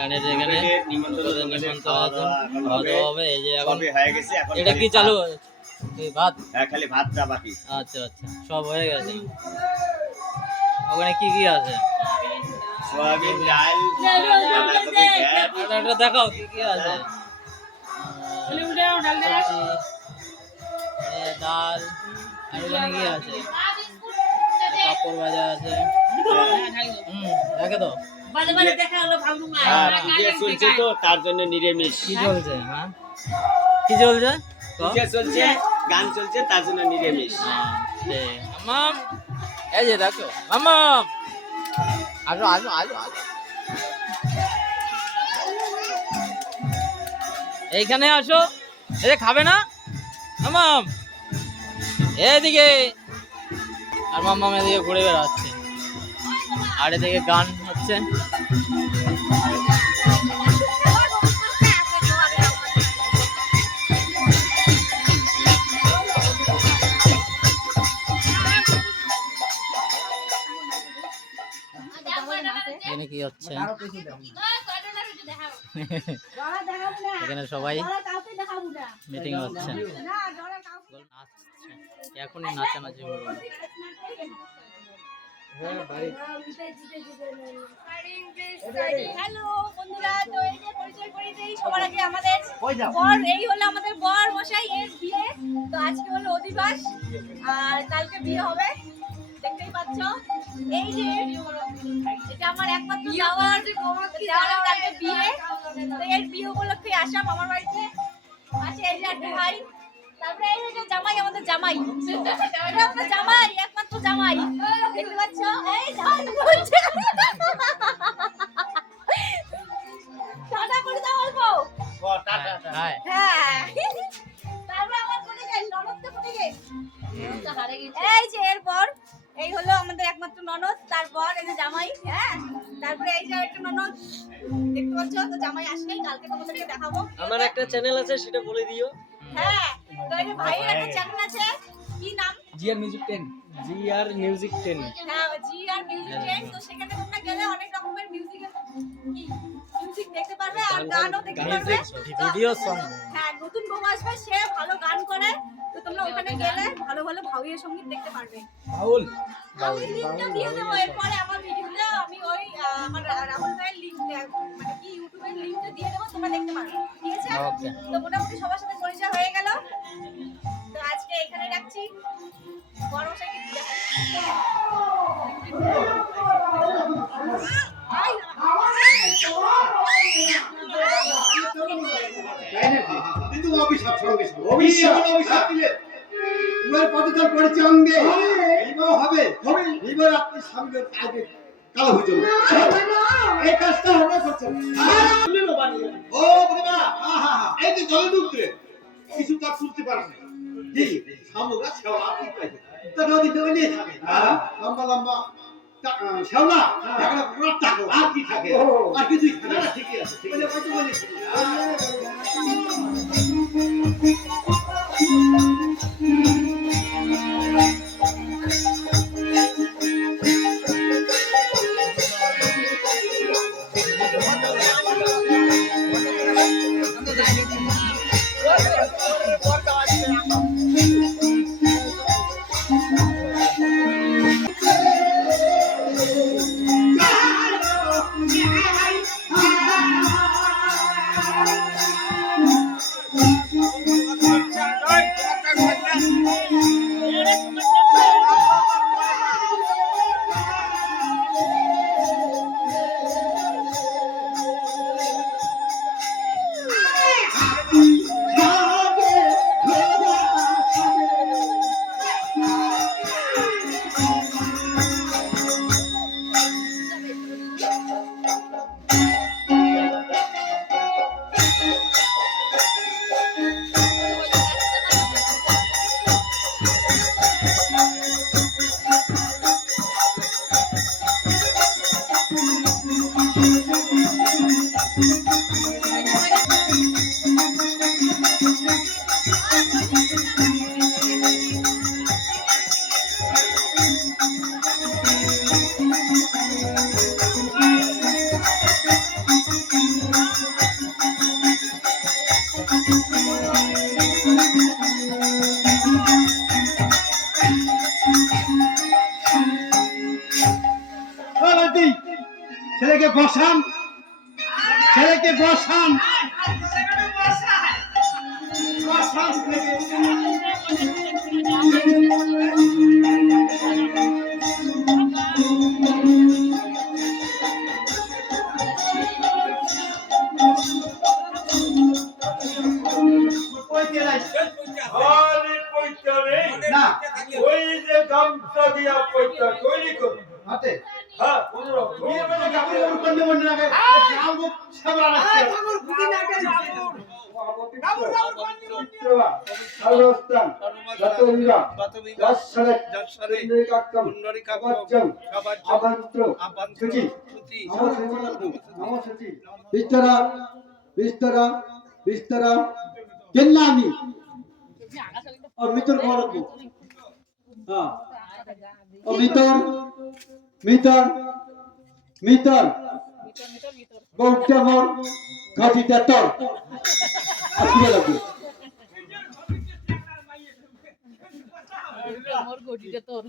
গানের এখানে নিমন্ত্রণ খাওয়া দাওয়া হবে। এই যে এখন হয়ে গেছে এখন এটা কি চালু? ভাত। হ্যাঁ খালি ভাতটা বাকি। আচ্ছা আচ্ছা সব হয়ে গেছে। ওখানে কি কি আছে? সোয়াবিন ডাল এটা এটা দেখাও কি কি আছে? আহ, ডাল আর ওখানে কি আছে? পাপড় ভাজা আছে। হুম দেখে তো চলছে তো? তার জন্য নিরামিষ। কি চলছে হ্যাঁ? কি চলছে? গান চলছে তার জন্য নিরামিষ। হ্যাঁ, মামাম এই যে দেখো মামাম আসো আসো আসো আসো। এইখানে আসো। এই খাবে না? মামাম এদিকে আর মাম্মাম এদিকে ঘুরে বেড়াচ্ছে। আর এদিকে গান হচ্ছে এখানে কি হচ্ছে? এখানে সবাই মিটিং হচ্ছে। এখনই নাচানাচি হ্যালো বন্ধুরা তো এই যে পরিচয় করে দিই সবার আগে আমাদের বর এই হলো আমাদের বর মশাই এর বিয়ে। তো আজকে হলো অধিবাস আর কালকে বিয়ে হবে। দেখতেই পাচ্ছ। এই যে এটা আমার একমাত্র যাওয়ার কালকে বিয়ে। তো এর বিয়ে উপলক্ষে আসলাম আমার বাড়িতে। পাশে এই যে একটা ভাই। তারপরে এই যে জামাই আমাদের জামাই। জামাই জামাই। দেখতে পাচ্ছ? এই জামাই। বলছে টাটা করে দাও অল্প। হ্যাঁ তারপরে আমার এই যে এরপর এই হলো আমাদের একমাত্র ননদ তারপর এই যে জামাই হ্যাঁ। তারপরে এই যে একটা ননদ দেখতে পাচ্ছ? তো জামাই আসলেই কালকে তোমাদেরকে দেখাবো। আমার একটা চ্যানেল আছে সেটা বলে দিও। হ্যাঁ তো এই যে ভাইয়ের একটা চ্যানেল আছে। কি নাম? GR music ten GR music ten হ্যাঁ জি আর মিউজিক ট্রেন তো সেখানে তোমরা গেলে অনেক রকমের মিউজিক মিউজিক দেখতে পারবে আর গানও দেখতে পারবে। ভিডিও সং হ্যাঁ নতুন বউ আসবে সে ভালো গান করে। তো তোমরা ওখানে গেলে ভালো ভালো ভাউয়ের সংগীত দেখতে পারবে। রাহুল আমি লিঙ্কটা দিয়ে দেবো এরপরে আমার ভিডিওতে আমি ওই আমার রাহুল ভাইয়ের লিঙ্ক মানে কি ইউটিউবের লিঙ্কটা দিয়ে দেবো তোমরা দেখতে পারবে। ঠিক আছে? তো মোটামুটি সবার সাথে পরিচয় হয়ে গেল। এখানে রাখছি কিন্তু কিন্তু অভিশাপ সঙ্গে সঙ্গে। অভিশাপ অভিশাপ দিলেন। উহার পদতল পড়েছে অঙ্গে বিবাহ হবে এবার আপনি স্বামীর আগে কালো যাবেন এই কাজটা আমরা করছি ও বুড়িমা এই যে জলে ডুবতে কিছু তার তুলতে পারে জি সামুরা শেওলা কি পাইছে তো নদীতে ওই নিয়ে থাকে। লম্বা লম্বা আহ, শেওলা একটা আর কি থাকে? আর কিছুই থাকে না ঠিকই আছে ঠিক আছে। বলেছি দেখতে বসান। ছেলেকে বসান। না। ওই যে গামছা দিয়া পয়সা তৈরি করো হাতে হ্যাঁ পনেরো বিয়ে মানে রাখছে। পুণ্ডরিকাক্ষম কবচম আবন্ত্র শুচি আমার বউটা মোর কাঠিটা তোর। আজকে লাগবে? মোর গটিটা তোর।